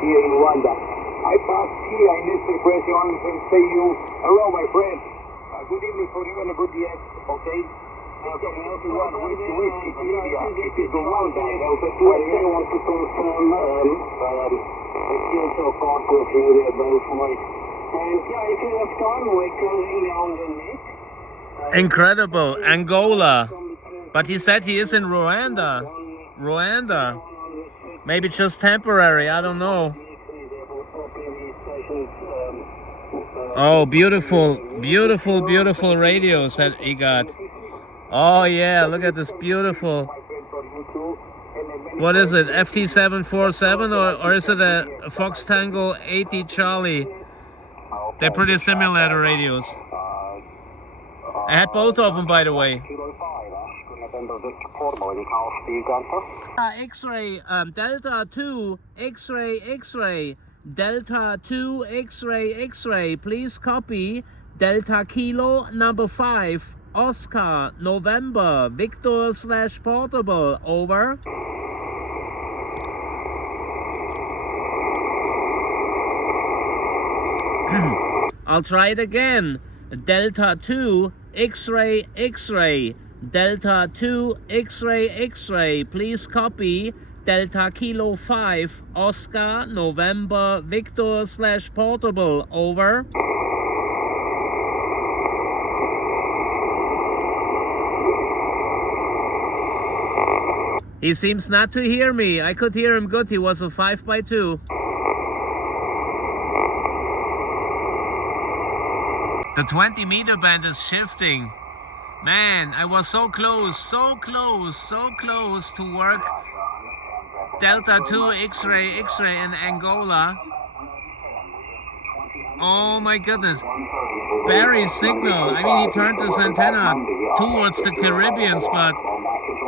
here in Rwanda. I pass here in this frequency and say you, hello my friend, good evening for you and a good yes, okay? If you want whiskey, media, it is Rwanda. I really want to confirm, it's still so far to hear both voice. And yeah, if you have time, we're closing down the net. Incredible, Angola. But he said he is in Rwanda. Rwanda. Maybe just temporary, I don't know. Oh, beautiful, beautiful, beautiful radios that he got. Oh yeah, look at this beautiful. What is it, FT747 or is it a Fox Tango 80 Charlie? They're pretty similar to radios. I had both of them, by the way. X-ray, Delta 2, X-ray, X-ray, Delta 2, X-ray, X-ray. Please copy Delta Kilo number 5, Oscar, November, Victor / Portable, over. I'll try it again. Delta 2, X-ray, X-ray, Delta 2, X-ray, X-ray. Please copy Delta Kilo 5, Oscar, November, Victor / Portable, over. He seems not to hear me. I could hear him good. He was a 5x2. The 20-meter band is shifting. Man, I was so close, so close, so close to work Delta 2 X-ray, X-ray in Angola. Oh my goodness. Barry's signal. I mean, he turned his antenna towards the Caribbeans, but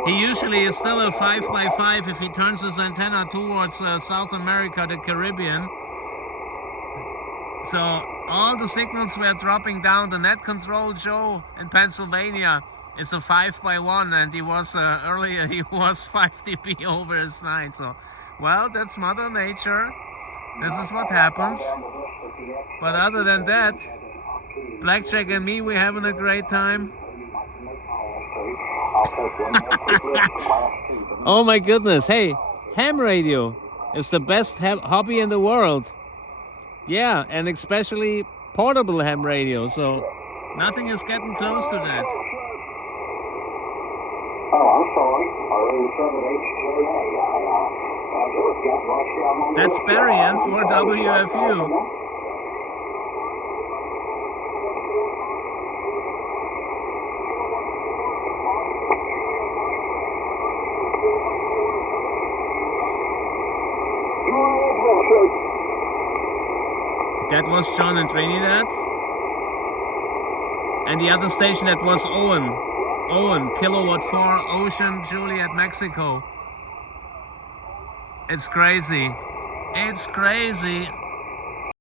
he usually is still a 5x5 if he turns his antenna towards South America, the Caribbean. So all the signals were dropping down. The net control Joe in Pennsylvania is a 5x1, and he was earlier he was 5 dB over his 9. So, well, that's Mother Nature. This is what happens. But other than that, Blackjack and me, we're having a great time. Oh my goodness! Hey, ham radio is the best hobby in the world. Yeah, and especially portable ham radio, so nothing is getting close to that. That's Barry and 4WFU. That was John in Trinidad. And the other station, that was Owen. Owen, Kilowatt 4, Ocean, Juliet, Mexico. It's crazy. It's crazy.